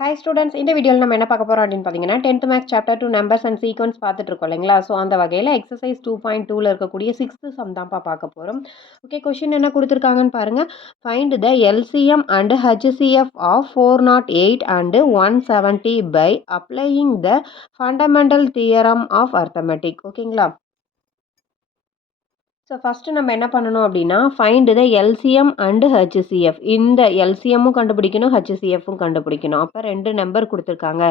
Hi students, இந்த வீடியோவில் நம்ம என்ன பார்க்க போகிறோம் அப்படின்னு பார்த்தீங்கன்னா 10th maths chapter 2 numbers and sequence பார்த்துட்டு இருக்கோம் இல்லைங்களா. ஸோ அந்த வகையில் எக்ஸசைஸ் 2.2ல இருக்கக்கூடிய 6th சம் தான்ப்பா பார்க்க போகிறோம். ஓகே, கொஷின் என்ன கொடுத்துருக்காங்கன்னு பாருங்கள். Find the LCM and HCF of 408 and 170 by applying the fundamental theorem of arithmetic. ஓகேங்களா. ஸோ ஃபஸ்ட்டு நம்ம என்ன பண்ணணும் அப்படின்னா find the LCM and HCF. இந்த எல்சிஎம்மும் கண்டுபிடிக்கணும், ஹெச்சிஎஃப்பும் கண்டுபிடிக்கணும். அப்போ 2 நம்பர் கொடுத்துருக்காங்க.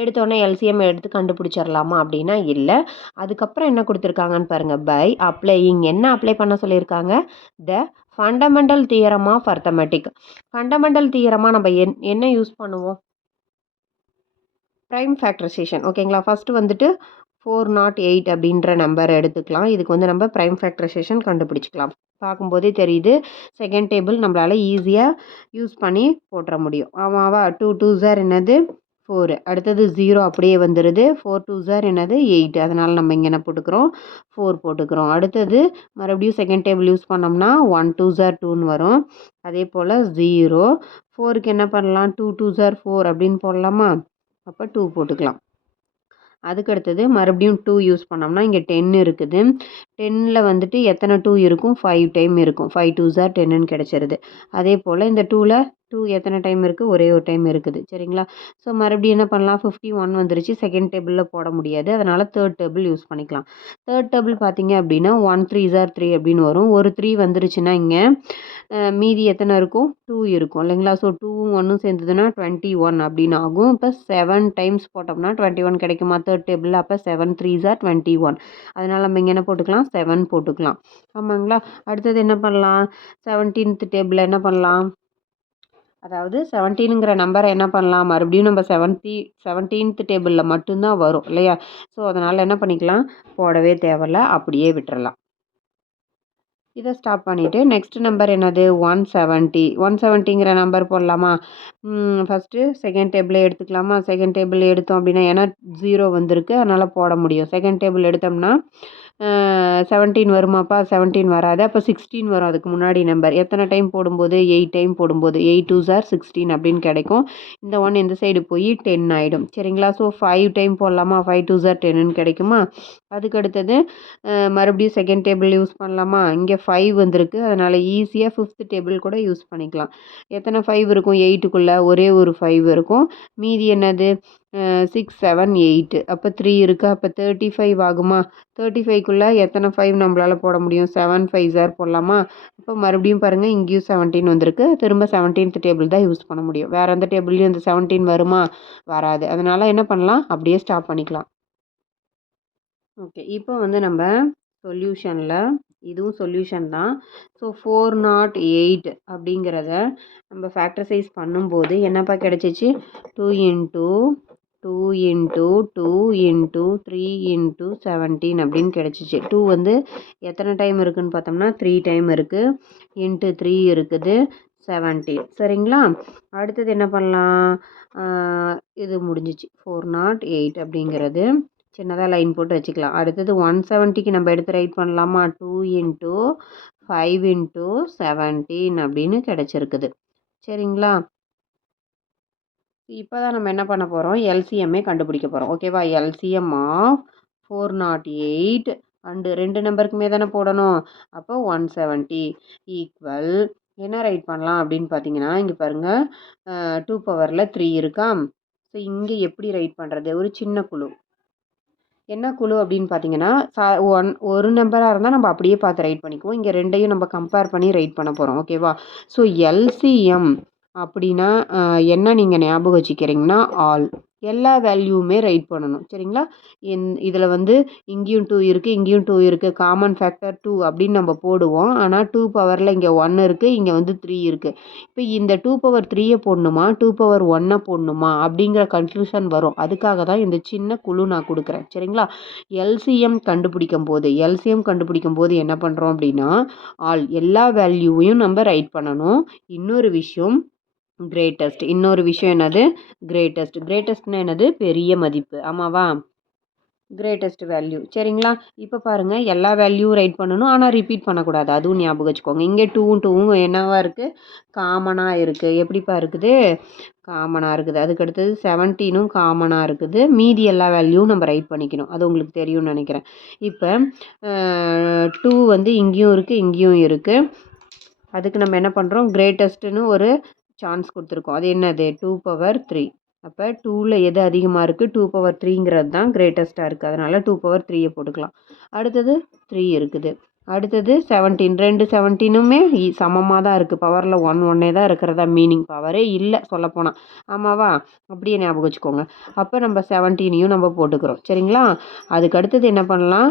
எடுத்தோடனே எல்சிஎம் எடுத்து கண்டுபிடிச்சிடலாமா அப்படின்னா இல்லை. அதுக்கப்புறம் என்ன கொடுத்துருக்காங்கன்னு பாருங்கள். பை அப்ளையிங், என்ன அப்ளை பண்ண சொல்லியிருக்காங்க? The fundamental theorem of arithmetic. Fundamental தியரமாக நம்ம என்ன யூஸ் பண்ணுவோம்? Prime factorisation. ஓகேங்களா. ஃபஸ்ட்டு வந்துட்டு 408 அப்படின்ற நம்பர் எடுத்துக்கலாம். இதுக்கு வந்து நம்ம ப்ரைம் ஃபேக்டரைசேஷன் கண்டுபிடிச்சிக்கலாம். பார்க்கும்போதே தெரியுது, செகண்ட் டேபிள் நம்மளால் ஈஸியாக யூஸ் பண்ணி போட்டுற முடியும். ஆமாவா. 2 2s என்னது 4, அடுத்தது 0 அப்படியே வந்துடுது. 4 2s என்னது 8, அதனால் நம்ம இங்கே என்ன போட்டுக்கிறோம் 4 போட்டுக்கிறோம். அடுத்தது மறுபடியும் செகண்ட் டேபிள் யூஸ் பண்ணோம்னா 1 2s 2ன்னு வரும். அதே போல் 0 4க்கு என்ன பண்ணலாம் 2 2s 4 அப்படின்னு போடலாமா. அப்போ 2 போட்டுக்கலாம். அதுக்கடுத்தது மறுபடியும் 2 யூஸ் பண்ணோம்னா இங்கே 10 இருக்குது. 10ல் வந்துட்டு எத்தனை 2 இருக்கும்? 5 டைம் இருக்கும். 5 2s 10ன்னு கிடச்சிருது. அதே போல் இந்த 2ல் 2 எத்தனை டைம் இருக்குது? ஒரே ஒரு டைம் இருக்குது. சரிங்களா. ஸோ மறுபடியும் என்ன பண்ணலாம்? 51 வந்துருச்சு. செகண்ட் டேபிளில் போட முடியாது, அதனால் தேர்ட் டேபிள் யூஸ் பண்ணிக்கலாம். தேர்ட் டேபிள் பார்த்தீங்க அப்படின்னா 1 3s 3 அப்படின்னு வரும். ஒரு 3 வந்துருச்சுன்னா இங்கே மீதி எத்தனை இருக்கும்? 2 இருக்கும் இல்லைங்களா. ஸோ 2ம் 1ம் சேர்ந்ததுன்னா 21 அப்படின்னு ஆகும். இப்போ 7 டைம்ஸ் போட்டோம்னா 21 கிடைக்குமா தேர்ட் டேபிளில். அப்போ 7 3s 21. அதனால் நம்ம இங்கே என்ன போட்டுக்கலாம்? 7 போட்டுக்கலாம். ஆமாங்களா. அடுத்தது என்ன பண்ணலாம்? 17th டேபிளில் என்ன பண்ணலாம்? அதாவது 17ங்கிற நம்பரை என்ன பண்ணலாம்? மறுபடியும் நம்ம 17th டேபிளில் மட்டும்தான் வரும் இல்லையா. ஸோ அதனால் என்ன பண்ணிக்கலாம்? போடவே தேவையில்ல, அப்படியே விட்டுறலாம். இதை ஸ்டாப் பண்ணிவிட்டு நெக்ஸ்ட் நம்பர் என்னது? 170. 170ங்கிற நம்பர் போடலாமா? ஃபஸ்ட்டு செகண்ட் டேபிளே எடுத்துக்கலாமா? செகண்ட் டேபிள் எடுத்தோம் அப்படின்னா ஏன்னா 0 வந்திருக்கு, அதனால் போட முடியும். செகண்ட் டேபிள் எடுத்தோம்னா 17 வருமாப்பா? 17 வராது. அப்போ 16 வரும். அதுக்கு முன்னாடி நம்பர் எத்தனை டைம் போடும்போது? 8 டைம் போடும்போது 8 2s 16 அப்படின்னு கிடைக்கும். இந்த 1 இந்த சைடு போய் 10 ஆகிடும். சரிங்களா. ஸோ 5 டைம் போடலாமா? 5 2s 10ன்னு கிடைக்குமா. அதுக்கு அடுத்தது மறுபடியும் செகண்ட் டேபிள் யூஸ் பண்ணலாமா? இங்கே 5 வந்திருக்கு, அதனால் ஈஸியாக 5th டேபிள் கூட யூஸ் பண்ணிக்கலாம். எத்தனை 5 இருக்கும்? 8க்குள்ளே ஒரே ஒரு 5 இருக்கும். மீதி என்னது? 6 7 8. அப்போ 3 இருக்குது. அப்போ 35 ஆகுமா? 35க்குள்ளே எத்தனை 5 நம்மளால் போட முடியும்? 7 5s போடலாமா? அப்போ மறுபடியும் பாருங்கள், இங்கேயும் 17 வந்திருக்கு. திரும்ப 17th டேபிள் தான் யூஸ் பண்ண முடியும். வேறு எந்த டேபிள்லையும் இந்த 17 வருமா? வராது. அதனால் என்ன பண்ணலாம்? அப்படியே ஸ்டாப் பண்ணிக்கலாம். ஓகே, இப்போ வந்து நம்ம சொல்யூஷனில் இதுவும் சொல்யூஷன் தான். ஸோ 408 அப்படிங்கிறத நம்ம ஃபேக்டரைஸ் பண்ணும்போது என்னப்பா கிடச்சிச்சு? 2 × 2 × 2 × 3 × 17 அப்படின்னு கிடச்சிச்சு. 2 வந்து எத்தனை டைம் இருக்குதுன்னு பார்த்தோம்னா 3 டைம் இருக்குது. × 3 இருக்குது 17. சரிங்களா. அடுத்தது என்ன பண்ணலாம்? இது முடிஞ்சிச்சு 408 அப்படிங்கிறது. சின்னதாக லைன் போட்டு வச்சுக்கலாம். அடுத்தது 170க்கு நம்ம எடுத்து ரைட் பண்ணலாமா? 2 × 5 × 17 அப்படின்னு கிடச்சிருக்குது. சரிங்களா. இப்போ தான் நம்ம என்ன பண்ண போகிறோம்? எல்சிஎம்மே கண்டுபிடிக்க போகிறோம். ஓகேவா. எல்சிஎம் ஆஃப் 408 அண்டு 2 நம்பருக்குமே தானே போடணும். அப்போ 170 ஈக்குவல் என்ன ரைட் பண்ணலாம் அப்படின்னு பார்த்தீங்கன்னா, இங்கே பாருங்கள் 2 பவரில் 3 இருக்கா. ஸோ இங்கே எப்படி ரைட் பண்ணுறது? ஒரு சின்ன குழு. என்ன குழு அப்படின்னு பார்த்தீங்கன்னா, ஒரு நம்பராக இருந்தால் நம்ம அப்படியே பார்த்து ரைட் பண்ணிக்குவோம். இங்கே ரெண்டையும் நம்ம கம்பேர் பண்ணி ரைட் பண்ண போகிறோம். ஓகேவா. ஸோ எல்சிஎம் அப்படின்னா என்ன நீங்கள் ஞாபகம் வச்சுக்கிறீங்கன்னா ஆல், எல்லா வேல்யூவுமே ரைட் பண்ணணும். சரிங்களா. இதில் வந்து இங்கேயும் 2 இருக்குது, இங்கேயும் 2 இருக்குது, காமன் ஃபேக்டர் 2 அப்படின்னு நம்ம போடுவோம். ஆனால் 2 பவரில் இங்கே 1 இருக்குது, இங்கே வந்து 3 இருக்குது. இப்போ இந்த 2 பவர் 3 போடணுமா 2 பவர் 1 போடணுமா அப்படிங்கிற கன்ஃபியூஷன் வரும். அதுக்காக தான் இந்த சின்ன குழு நான் கொடுக்குறேன். சரிங்களா. எல்சிஎம் கண்டுபிடிக்கும் போது என்ன பண்ணுறோம் அப்படின்னா ஆல், எல்லா வேல்யூவையும் நம்ம ரைட் பண்ணணும். இன்னொரு விஷயம் கிரேட்டஸ்ட். இன்னொரு விஷயம் என்னது? கிரேட்டஸ்ட்னா என்னது? பெரிய மதிப்பு. ஆமாவா. கிரேட்டஸ்ட் வேல்யூ சரிங்களா. இப்போ பாருங்கள் எல்லா வேல்யூவும் ரைட் பண்ணணும், ஆனால் ரிப்பீட் பண்ணக்கூடாது, அதுவும் ஞாபகம் வச்சுக்கோங்க. இங்கே டூவும் என்னவா இருக்குது, காமனாக இருக்குது. எப்படிப்பா இருக்குது, காமனாக இருக்குது. அதுக்கடுத்தது 17ம் காமனாக இருக்குது. மீதி எல்லா வேல்யூவும் நம்ம ரைட் பண்ணிக்கணும், அது உங்களுக்கு தெரியும்னு நினைக்கிறேன். இப்போ 2 வந்து இங்கேயும் இருக்குது இங்கேயும் இருக்குது. அதுக்கு நம்ம என்ன பண்ணுறோம், கிரேட்டஸ்ட்டுன்னு ஒரு சான்ஸ் கொடுத்துருக்கோம். அது என்னது 2/3. அப்போ 2ல் எது அதிகமாக இருக்குது, 2/3ங்கிறது தான் கிரேட்டஸ்ட்டாக இருக்குது. அதனால் 2/3 போட்டுக்கலாம். அடுத்தது 3 இருக்குது. அடுத்தது 17. ரெண்டு 17மே சமமாக தான் இருக்குது. பவரில் 1 தான் இருக்கிறதா மீனிங், பவரே இல்லை சொல்லப்போனால். ஆமாவா, அப்படியே ஞாபகம் வச்சுக்கோங்க. அப்போ நம்ம 17யும் நம்ம போட்டுக்கிறோம் சரிங்களா. அதுக்கு அடுத்தது என்ன பண்ணலாம்,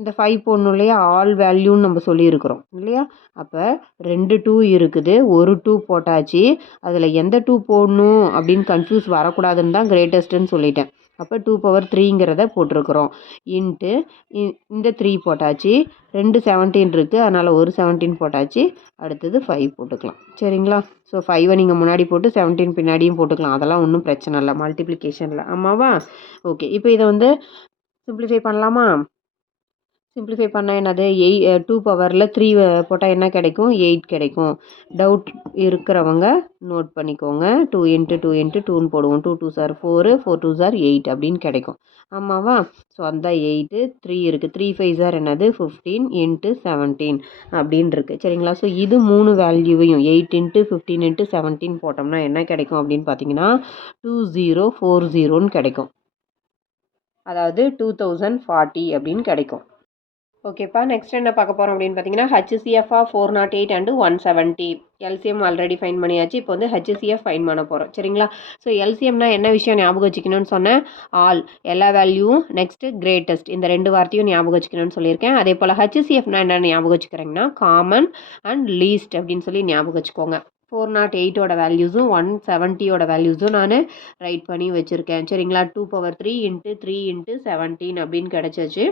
இந்த 5 போடணும் இல்லையா, ஆல் வேல்யூன்னு நம்ம சொல்லியிருக்கிறோம் இல்லையா. அப்போ 2 2 இருக்குது, ஒரு 2 போட்டாச்சு. அதில் எந்த 2 போடணும் அப்படின்னு கன்ஃபியூஸ் வரக்கூடாதுன்னு தான் கிரேட்டஸ்ட்டுன்னு சொல்லிட்டேன். அப்போ 2/3ங்கிறத போட்டிருக்கிறோம். இன்ட்டு இந்த 3 போட்டாச்சு. 2 17 இருக்குது, அதனால் ஒரு 17 போட்டாச்சு. அடுத்தது 5 போட்டுக்கலாம் சரிங்களா. ஸோ 5 நீங்கள் முன்னாடி போட்டு 17 பின்னாடியும் போட்டுக்கலாம், அதெல்லாம் ஒன்றும் பிரச்சனை இல்லை மல்டிப்ளிகேஷனில். ஆமாவா. ஓகே, இப்போ இதை வந்து சிம்பிளிஃபை பண்ணலாமா. சிம்பிளிஃபை பண்ணால் என்னது 2 பவரில் 3 போட்டால் என்ன கிடைக்கும், 8 கிடைக்கும். டவுட் இருக்கிறவங்க நோட் பண்ணிக்கோங்க. 2 × 2 × 2ன்னு போடுவோம். 2 2s are 4, 4 2s are 8 அப்படின்னு கிடைக்கும். ஆமாவா. ஸோ அந்த 8 3 இருக்குது. 3 5s are என்னது 15 × 17 அப்படின்னு இருக்குது சரிங்களா. ஸோ இது 3 வேல்யூவையும் 8 × 15 × 17 போட்டோம்னா என்ன கிடைக்கும் அப்படின்னு பார்த்தீங்கன்னா 2040ன்னு கிடைக்கும். அதாவது 2040 அப்படின்னு கிடைக்கும். ஓகேப்பா, நெக்ஸ்ட் என்ன பார்க்க போகிறோம் அப்படின்னு பார்த்தீங்கன்னா HCF of 408 and 170. LCM already find பண்ணியாச்சு. இப்போ வந்து HCF ஃபைன் பண்ண போகிறோம் சரிங்களா. ஸோ எல்சிஎம்னா என்ன விஷயம் ஞாபகம் வச்சுக்கணும்னு சொன்னேன், ஆல் எல்லா வேல்யூவும், நெக்ஸ்ட்டு கிரேட்டஸ்ட், இந்த 2 வார்த்தையும் ஞாபகம் வச்சுக்கணும்னு சொல்லியிருக்கேன். அதே போல் HCFனா என்னென்னு ஞாபகம் வச்சுக்கிறேங்கன்னா காமன் அண்ட் லீஸ்ட் அப்படின்னு சொல்லி ஞாபகம் வச்சுக்கோங்க. 408ஓட வேல்யூஸும் 170ஓட வேல்யூஸும் நான் ரைட் பண்ணி வச்சுருக்கேன் சரிங்களா. 2/3 × 3 × 17 அப்படின்னு கிடச்சிச்சு.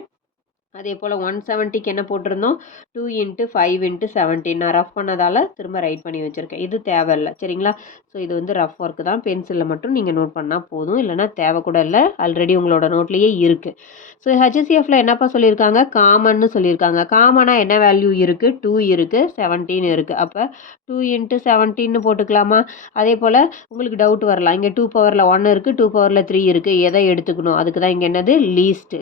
அதே போல் 170க்கு என்ன போட்டிருந்தோம், 2 × 5 × 17. நான் ரஃப் பண்ணதால் திரும்ப ரைட் பண்ணி வச்சுருக்கேன், இது தேவையில்லை சரிங்களா. ஸோ இது வந்து ரஃப் ஒர்க்கு தான், பென்சிலில் மட்டும் நீங்கள் நோட் பண்ணால் போதும், இல்லைனா தேவை கூட இல்லை, ஆல்ரெடி உங்களோட நோட்லேயே இருக்குது. ஸோ HCFல என்னப்பா சொல்லியிருக்காங்க, காமன்னு சொல்லியிருக்காங்க. காமனாக என்ன வேல்யூ இருக்குது, 2 இருக்குது 17 இருக்குது. அப்போ 2 × 17ன்னு போட்டுக்கலாமா. அதே போல் உங்களுக்கு டவுட் வரலாம், இங்கே 2 பவரில் 1 இருக்குது 2 பவரில் 3 இருக்குது, எதை எடுத்துக்கணும், அதுக்கு தான் இங்கே என்னது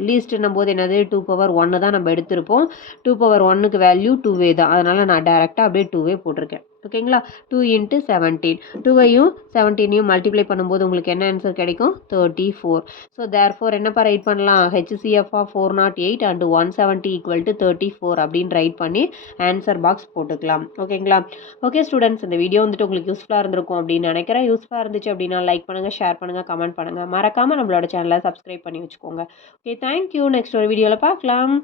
லீஸ்ட்டுன்னும் போது என்னது 2/1 தான் நம்ம எடுத்திருப்போம். 2/1க்கு வேல்யூ 2 தான், அதனால் நான் டேரெக்டாக அப்படியே 2 போட்டிருக்கேன் ஓகேங்களா. 2 × 17, 2ஐயும் 17ஐயும் மல்டிப்ளை பண்ணும்போது உங்களுக்கு என்ன ஆன்சர் கிடைக்கும், 34. ஸோ தேர்ஃபோர் என்னப்பா ரைட் பண்ணலாம், HCF ஆஃப் 408 அண்ட் 170 = 34 அப்படின்னு ரைட் பண்ணி ஆன்சர் பாக்ஸ் போட்டுக்கலாம் ஓகேங்களா. ஓகே ஸ்டூடெண்ட்ஸ், இந்த வீடியோ வந்துட்டு உங்களுக்கு யூஸ்ஃபுல்லாக இருந்திருக்கும் அப்படின்னு நினைக்கிறேன். யூஸ்ஃபுல்லாக இருந்துச்சு அப்படின்னா லைக் பண்ணுங்கள், ஷேர் பண்ணுங்கள், கமெண்ட் பண்ணுங்கள். மறக்காமல் நம்மளோட சேனலை சப்ஸ்கிரைப் பண்ணி வச்சுக்கோங்க. Okay, thank you. நெக்ஸ்ட் ஒரு வீடியோவில் பார்க்கலாம்.